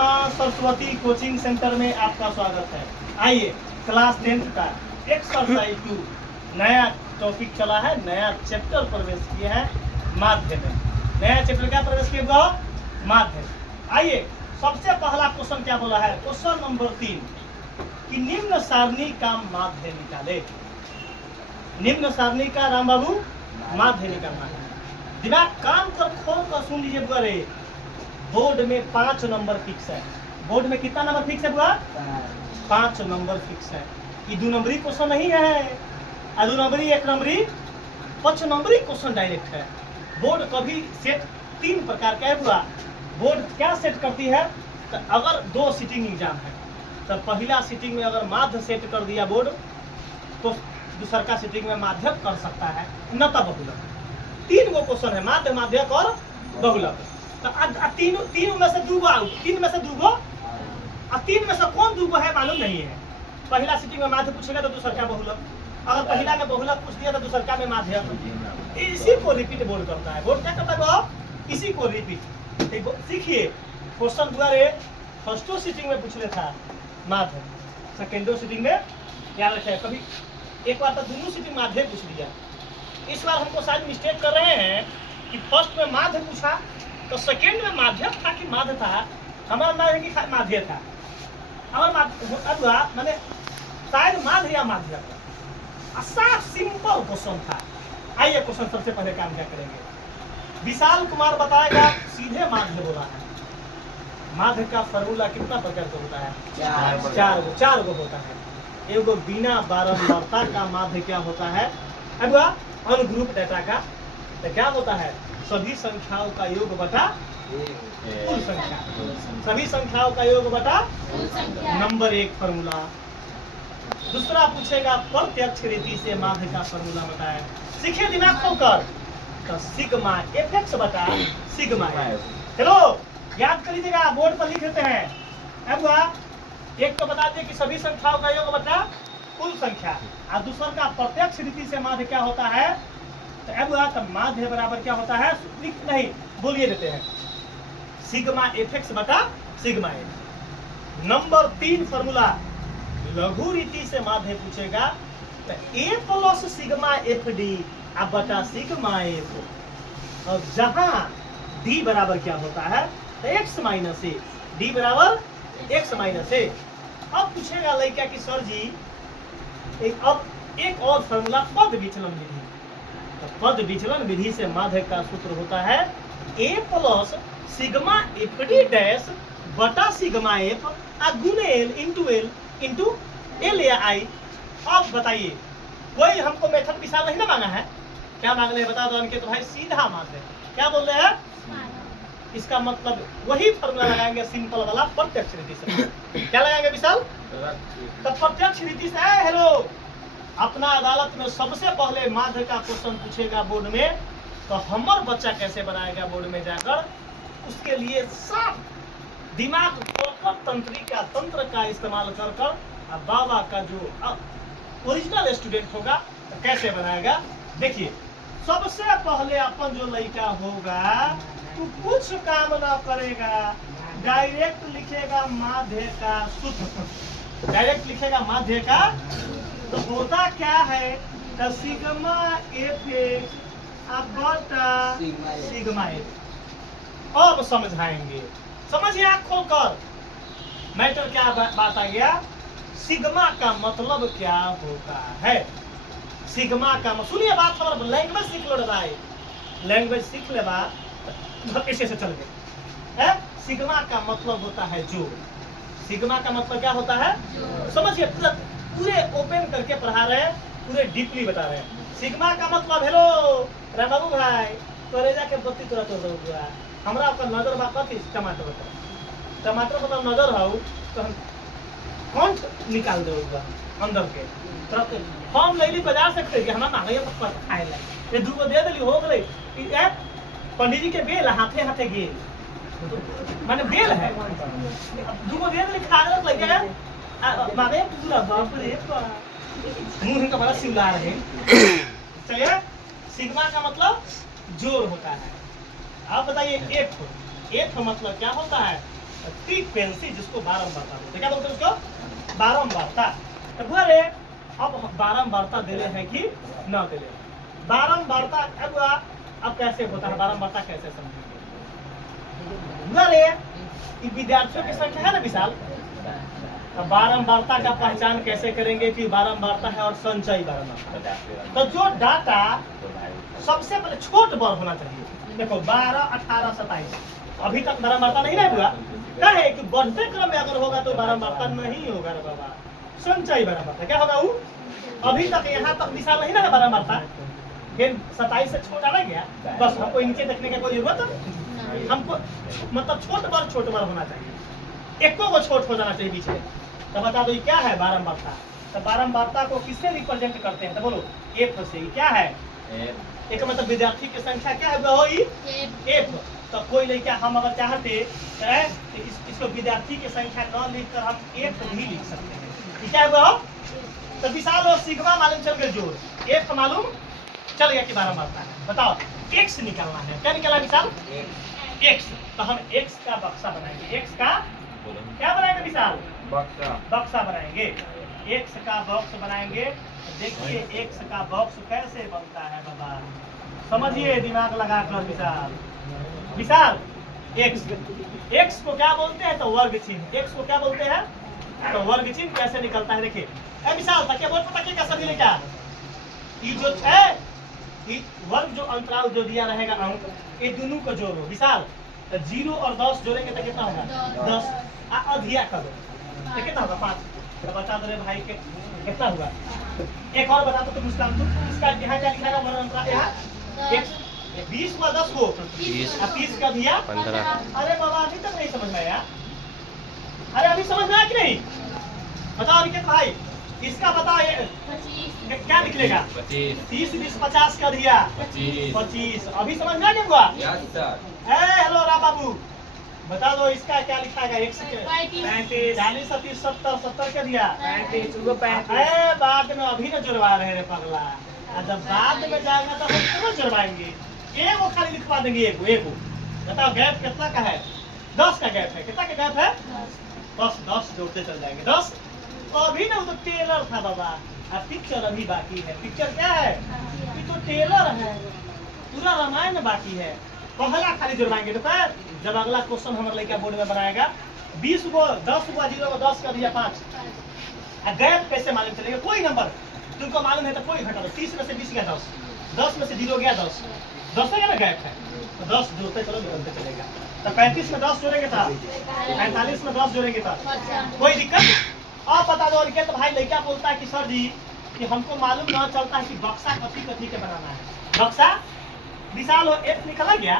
माँ Saraswati coaching centre में आपका स्वागत है। आइए क्लास 10th का एक्सरसाइज 2 नया टॉपिक चला है, नया चैप्टर प्रवेश किए हैं माध्य में। नया चैप्टर क्या प्रवेश किए गो? माध्य। आइए सबसे पहला क्वेश्चन क्या बोला है? क्वेश्चन नंबर 3 कि निम्न सारणी का माध्य निकाले। निम्न सारणी का राम बाबू माध्य निकालना है। दिमाग काम कर खोल कर सुन लीजिए बुआ रे। बोर्ड में 5 नंबर फिक्स है। बोर्ड में कितना नंबर फिक्स है बुआ? 5 नंबर फिक्स है। ये 2 नंबरी क्वेश्चन नहीं है, 2 नंबरी 1 नंबरी 5 नंबरी क्वेश्चन डायरेक्ट है। बोर्ड कभी सेट 3 प्रकार का है बुआ। बोर्ड क्या सेट करती है? तो अगर 2 सीटिंग एग्जाम है तो पहला सीटिंग में अगर माध्य सेट कर दिया बोर्ड तो दूसर का सीटिंग में माध्यक कर सकता है, न तो बहुलक। 3 गो क्वेश्चन है, माध्य माध्यक और बहुलक। तो तीन में से 2 गो आउट, 3 में से 2 गो, 3 में से कौन 2 गो है मालूम नहीं है। पहला सीटिंग में माध्य पूछेगा तो दूसर का बहुलक, अगर पहला में बहुलक पूछ दिया तो दूसर का में माध्यक। इसी को रिपीट बोर्ड करता है। बोर्ड क्या करता है? इसी को रिपीट। सीखिए क्वेश्चन द्वारे फर्स्टो सीटिंग में पूछ लेता माध्य, सेकेंडो सीटिंग में क्या रखे। कभी एक बार तो दोनों सीटिंग माध्य पूछ लिया। इस बार हमको शायद मिस्टेक कर रहे हैं कि फर्स्ट में माध्य पूछा तो सेकेंड में माध्य था कि माध्य था। हमारा ना है कि माध्य था, हमारा मैंने शायद माध्य या माध्य था। साफ सिंपल क्वेश्चन था। आइए क्वेश्चन सबसे पहले काम क्या करेंगे। विशाल कुमार बताएगा सीधे माध्य बोला है। माध्य का फॉर्मूला कितना प्रकार का होता है? 4 गो होता है। एगो बिना बारंबारता का माध्य क्या होता है? अनग्रुप डेटा का तो क्या होता है? सभी संख्याओं का योग बटा कुल संख्या। सभी संख्याओं का योग बटा नंबर 1 फॉर्मूला। दूसरा पूछेगा प्रत्यक्ष रीति से माध्य का फॉर्मूला बताए। सीखिए दिमाग खोलकर। तो सिग्मा एफ बटा सिग्मा एफ। चलो याद कर लीजिएगा, बोर्ड पर लिख देते हैं। एक तो बता दिए कि सभी संख्याओं का योग बटा कुल संख्या, और दूसरा का प्रत्यक्ष रीति से माध्य क्या होता है? तो माध्य बराबर क्या होता है? नहीं बोलिए देते हैं, सिग्मा एफ बटा सिग्मा एफ। नंबर 3 फॉर्मूला लघु रीति से माध्य पूछेगा तो ए प्लस सिग्मा एफ डी बटा सिग्मा एफ। और जहां डी बराबर क्या होता है? तो एक्स माइनस ए। डी बराबर एक्स माइनस ए। अब पूछेगा लड़का कि सर जी अब एक और फॉर्मूला पद विचलन विधि। तो पद विचलन विधि से माध्य का सूत्र होता है A plus sigma F D dash बटा सिग्मा एफ गुने एल इंटू एल या आई। अब बताइए, कोई हमको मेथड विशाल नहीं ना मांगा है। क्या मांग रहे हैं बता दो इनके? तो भाई सीधा माध्य। क्या बोल रहे हैं? इसका मतलब वही फॉर्मूला लगाएंगे सिंपल वाला प्रत्यक्ष रीति से। क्या लगाएंगे विशाल? तो प्रत्यक्ष रीति से। हेलो, अपना अदालत में सबसे पहले माध्य का क्वेश्चन पूछेगा बोर्ड में, तो हमर बच्चा कैसे बनाएगा बोर्ड में जाकर? उसके लिए साफ दिमाग तंत्रिका तंत्र का इस्तेमाल कर बाबा का जो ओरिजिनल स्टूडेंट होगा तो कैसे बनाएगा। देखिए सबसे पहले अपन जो लड़का होगा तो कुछ काम ना करेगा, डायरेक्ट लिखेगा माध्य का सूत्र। डायरेक्ट लिखेगा माध्य का। तो होता क्या है? तो सिग्मा एफ बटा सिग्मा एफ। अब समझाएंगे, समझिए आँख खोलकर। मैटर क्या बात आ गया? सिग्मा का मतलब क्या होता है? सिग्मा का सुनिए बात, हमारा लैंग्वेज सीख लो भाई। लैंग्वेज सीख ले बात ऐसे से चल गए। सिग्मा का मतलब होता है जोड़। सिग्मा का मतलब क्या होता है? समझिए, पूरे ओपन करके पढ़ा रहे हैं, पूरे डीपली बता रहे हैं। सिग्मा का मतलब हेलो राम बाबू भाई तोरे जाके बत्ती तोरा तोड़ दो। हमरा ओकर नजर बा कथी? टमाटर बता। टमाटर मतलब नजर हो तो हम कौन निकाल दो अंदर के तरफ। हम लैली बाजार से खरीद के हमारा मांगे पर खाए ला ये 2 गो दे देली हो गई। पंडित जी के बेल हाथे हाथे गेल माने बेल है 2 गो दे देली खा लग गया। मारे पूरा बाप रे मुंह का बड़ा सिला रहे। चलिए सिग्मा का मतलब जोड़ होता है। आप बताइए एफ। एफ मतलब क्या होता है? फ्रीक्वेंसी, जिसको बारंबारता बोलते हैं। क्या बोलते हैं उसको? बारंबारता। तो बोले अब बारंबारता दे रहे हैं कि न दे रहे? बारंबारता अब कैसे होता है, बारंबारता कैसे समझेंगे? बोले विद्यार्थियों की संख्या है ना विशाल, तो बारंबारता का पहचान कैसे करेंगे कि बारंबारता है और संचयी बारंबारता? तो जो डाटा सबसे पहले छोट बड़ होना चाहिए। देखो 12, 18, 27 अभी तक बारंबारता नहीं ना हुआ, क्या है कि बढ़ते क्रम में अगर होगा तो बारंबारता नहीं होगा रे बाबा, संचयी बारंबारता। क्या होगा वो? अभी तक यहाँ तक विशाल नहीं ना है बारंबारता, फिर 27 से छोटा रह गया, बस हमको नीचे देखने का कोई जरूरत नहीं। हमको मतलब छोट बार होना चाहिए, एको को छोट हो जाना चाहिए बीच में। तो बता दो ये क्या है बारंबारता? तो बारंबारता को किससे रिप्रेजेंट करते हैं? तो बोलो एफ से। क्या है? एक मतलब विद्यार्थी की संख्या क्या है वो? एफ। तो कोई लड़का हम अगर चाहते तो इसको विद्यार्थी की संख्या न लिखकर हम एफ भी लिख सकते हैं। क्या है वो? तो विशाल और सिग्मा मालूम चल गया, जोड़ एफ मालूम चल गया कि बारंबारता है। बताओ एक्स निकालना है। क्या निकालना विशाल? एक्स। तो हम एक्स का बक्सा बनाएंगे। एक्स का क्या बनाएंगे विशाल? बक्सा बनाएंगे। एक्स का बॉक्स बनाएंगे। देखिए एक्स का बॉक्स कैसे बनता है बाबा, समझिए दिमाग लगा कर विशाल। विशाल एक्स को क्या बोलते हैं? तो वर्ग चिन्ह। एक्स को क्या बोलते हैं? तो वर्ग चिन्ह कैसे निकलता है देखिए। विशाल तक बोल पता क्या सभी ने क्या ये जो है वर्ग जो अंतराल जो दिया रहेगा अंक, ये दोनों को जोड़ो विशाल। तो 0 और 10 जोड़ेंगे तो कितना होगा? 10। अधिया कर दो तो कितना होगा? 5। तो बता दो रे भाई के कितना हुआ? एक और बता दो तो मुस्कान तू, इसका यहाँ क्या लिखा है? वर्ग अंतराल यहाँ 20 व 10 को 30 का दिया 15। अरे बाबा अभी तक नहीं समझ में आया? अरे अभी समझ में आया कि नहीं? बताओ निकेत भाई, इसका बताओ क्या निकलेगा? 30 20 50 का दिया 25। अभी समझ में आ गया हुआ? हेलो राम बाबू, बता दो इसका क्या लिखा है? 35 40 30 70 70 का दिया 35। बाद में अभी न जुड़वा रहे रे पगला, जब बाद में जाएगा तो हम क्यों जुड़वाएंगे? एक वो खाली लिखवा देंगे। एक बताओ गैप कितना का है? 10 का गैप है। कितना का गैप है? 10 जोड़ते चल जाएंगे 10। तो अभी ना वो तो टेलर था बाबा, अब पिक्चर अभी बाकी है। पिक्चर क्या है? ये तो टेलर है, पूरा रामायण बाकी है। पहला खाली जुड़वाएंगे तो फिर जब अगला क्वेश्चन हमारे लेके बोर्ड में बनाएगा 20 को 10 हुआ 0 को 10 का दिया 5। गैप कैसे मालूम चलेगा? कोई नंबर तुमको मालूम है तो कोई घटा दो। 30 में से 20 गया 10, 10 में से 0 गया 10, 10 का ना गैप है तो 10 जोड़ते चलो निकलते चलेगा। तो 35 में 10 जोड़ेंगे था, 45 में 10 जोड़ेंगे था, कोई दिक्कत? आप बता दो निकेत भाई। लड़का बोलता है कि सर जी कि हमको मालूम न चलता है कि बक्सा कथी के बनाना है। बक्सा विशाल हो एक्स निकला गया,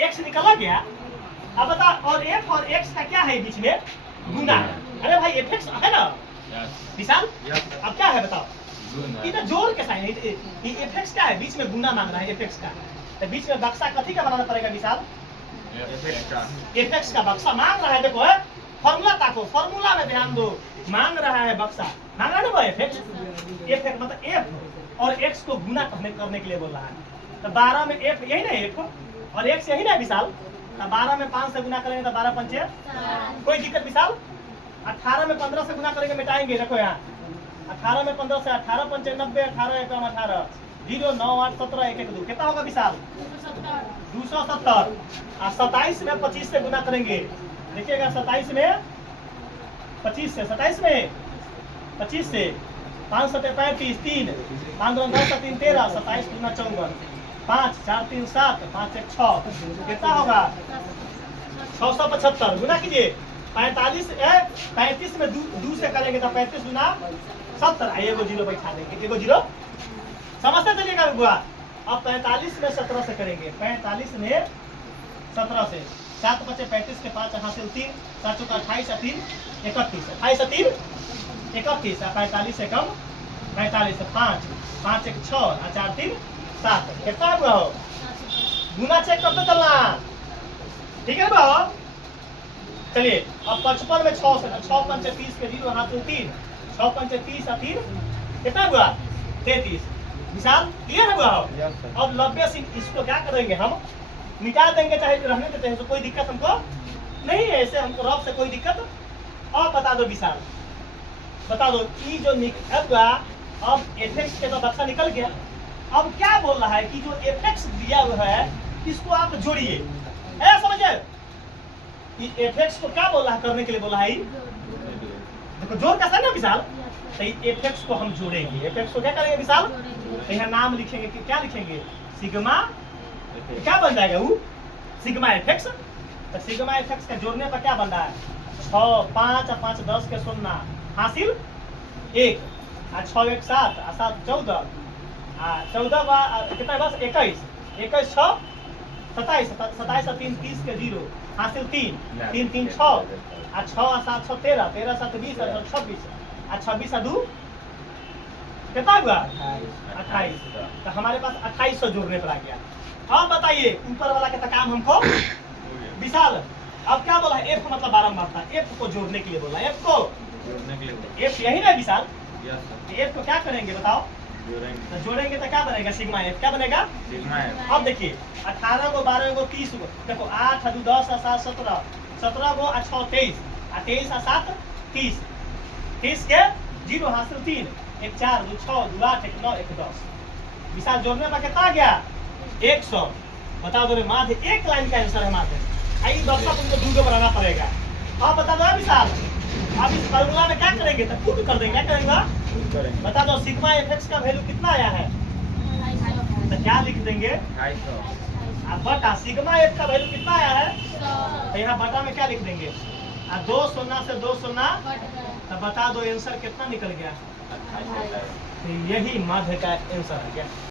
एक्स निकला गया। अब बता और एफ और एक्स का क्या है बीच में? गुना। अरे भाई एफ एक्स है ना विशाल? अब क्या है बताओ? इधर जोड़ के साइन है। ये एफ एक्स क्या है? बीच में गुना मांग रहा है एफ एक्स का, तो बीच में बक्सा कथी का बनाना पड़ेगा विशाल? एफ एक्स का बक्सा मांग रहा है। देखो है फॉर्मूला ताको, फॉर्मूला में ध्यान दो। मांग रहा है बक्सा, मांग रहा है ना एफ एक्स। एफ एक्स मतलब एफ और एक्स को गुना करने के लिए बोल रहा है। तो 12 में एफ यही ना एफ और एक्स यही ना विशाल। तो 12 में 5 से गुना करेंगे तो 12 पंचे, कोई दिक्कत विशाल? 18 में 15 से गुना करेंगे, मिटाएंगे। देखो यहाँ 18 में 15 से 18 पंचे 90, 18 एकम 18 0 9 8 17 1 1 2 कितना होगा विशाल? 270। 27 में 25 से गुना करेंगे, देखिएगा 27 में 25 से 27 में 25 से 5 7 35 3 5 2 10 3 13 27 गुना 54 5 4 3 7 5 1 6 कितना होगा? 675 गुना कीजिए। 35 में 2 से करेंगे तो 35 गुना 70। एगो जीरो बैठा देंगे, एगो जीरो समझते चलिएगा बुआ। अब 45 में 17 से करेंगे, 45 में 17 से 7 बचे 35 के 5 हासिल 3 7 चौका 28 3 31 28 3 31 45 से कम 45 5 5 1 6 4 3 7 कितना है बुआ? गुना चेक करते चलना, ठीक है बुआ? चलिए अब 55 में 6 से 6 पंचे 30 के 0 हासिल 3 6 पंचे 30 और 3 कितना हुआ? 33। विशाल क्लियर है बुआ? अब 90 से इसको क्या करेंगे हम? मिटा देंगे चाहे रहने देते हैं, तो कोई दिक्कत हमको नहीं है, ऐसे हमको रफ से कोई दिक्कत। अब बता दो विशाल, बता दो कि जो अब एफएक्स के तो बक्सा निकल गया। अब क्या बोल रहा है कि जो एफएक्स दिया हुआ है इसको आप जोड़िए। ऐसा समझे कि एफएक्स को क्या बोल रहा है करने के लिए बोला है, देखो जोड़ कैसा ना विशाल, तो एफएक्स को हम जोड़ेंगे। एफएक्स को क्या करेंगे विशाल, तो यहाँ नाम लिखेंगे कि क्या लिखेंगे, सिग्मा, क्या बन जाएगा वो सिग्मा एफएक्स। तो सिग्मा एफएक्स का जोड़ने पर क्या बन रहा है, 6 5 और 5 10 के 0 हासिल 1 और 6 1 7 और 7 14 14 कितना बस 21 21 6 27 27 और 3 30 के 0 हासिल 3 3 3 6 और 6 और 7 6 13 13 7 20 और 26 और 26 और 2 कितना हुआ 28। तो हमारे पास 2800 जोड़ने पर आ गया। अब बताइए ऊपर वाला का काम हमको विशाल, अब क्या बोला है, एफ मतलब बारंबारता, एफ को जोड़ने के लिए बोला, एफ को जोड़ने के लिए एफ यही ना विशाल, यस एफ को क्या करेंगे बताओ, जोड़ेंगे तो जोड़ेंगे तो क्या बनेगा सिग्मा एफ, क्या बनेगा सिग्मा है अब देखिए 18 को 12 को 30 को, देखो 8 2 10 और 7 17 17 को 6 23 और 23 और 7 30 30 के 0 हासिल 3 1 4 2 6 2 8 1 9 1 10 विशाल जोड़ने पर कितना आ गया 100। बता दो रे माध्य, एक लाइन का आंसर है माध्य। आई बक्सा तुमको दूर बनाना पड़ेगा। अब बता दो विशाल, अब इस फार्मूला में क्या करेंगे, तो पुट कर देंगे, क्या करेंगे बता दो, सिग्मा एफएक्स का वैल्यू कितना आया है, तो क्या लिख देंगे 250 अब बटा सिग्मा एफ का वैल्यू कितना आया है, तो यहाँ बटा में क्या लिख देंगे, 2 0 से 2 0, तो बता दो आंसर कितना निकल गया, 28 तो यही माध्य का आंसर है क्या।